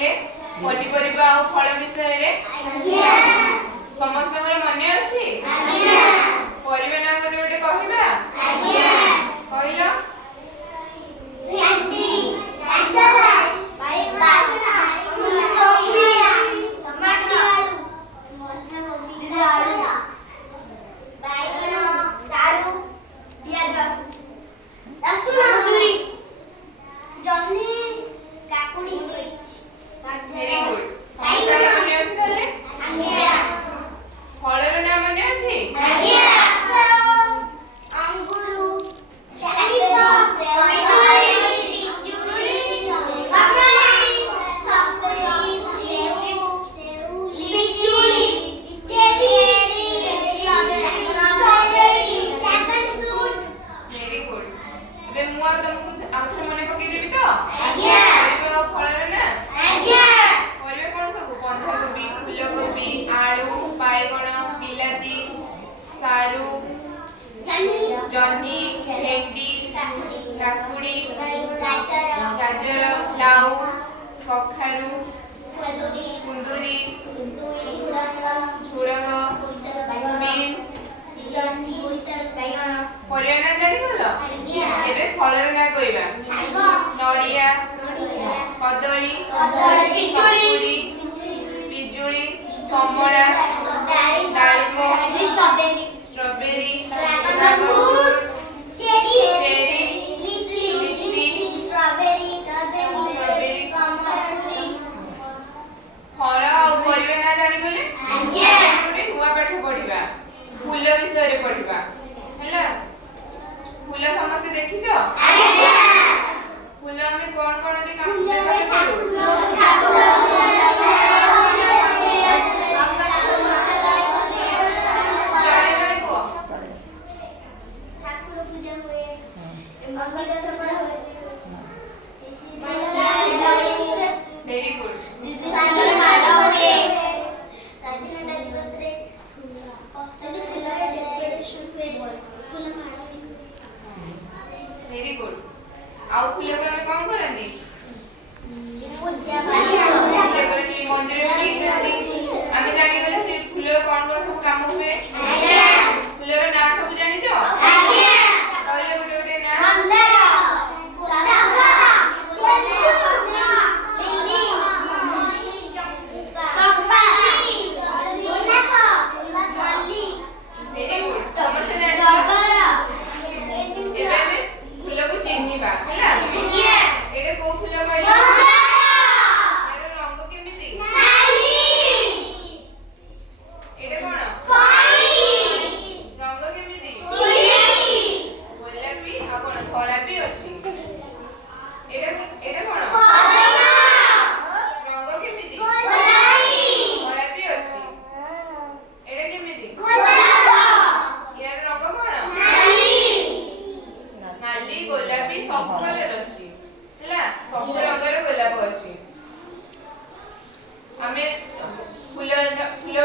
पढ़ुले पनिपरिबा आ फल विषय रे समस्त मन अच्छी परिबा ना गोटे कहबा कहलो भेंडी गाजर टमाटर आलू बैगन सारू प्याज लहसुन कुंदुरी जन्नी काकुड़ी वेरी गुड समस्त मन अच्छी ताले आज्ञा फल रो नाम मन अच्छी आज्ञा अंगूर डालिम जन्नी भेंडी काकुड़ी गाजर लाउ कखारू कुंदुरी झुड़ंग बीन्स परिया ना जानी गल एबे फलर ना कहबा नड़िया कदली पिजुली पिजुली कमला डालिम स्ट्रॉबेरी ड्रैगन चेरी लीची स्ट्रॉबेरी कमचूरी फल आ परिबा ना जानी गले आज्ञा गोटे नुवा पाठ पढिबा फूल विषय रे पढिबा हैला फूल समस्त देखिछो आज्ञा फूल में कोन कोन भी काम करू वेरी गुड वेरी गुड आउ फूल के हम कौन करंदी पूजा करती मंदिर में करती आमे जानि गले से फूल कौन कौन सब काम हुए फूल रो नाम सब जानि जो कहले गोटे गोटे नाम वेरी गुड समस्त जानि एडे को फूल कहला एरो रंग केमिति एडे कोन रंग केमिति गोलापी आ कोन धला भी अछि एडे कोन रंग केमिति धला भी अछि एडे केमिति यार रंग कोन नाली गोलापी सब कलर अछि हैला सब रंगर गोलाप अछि हमें फूल फूल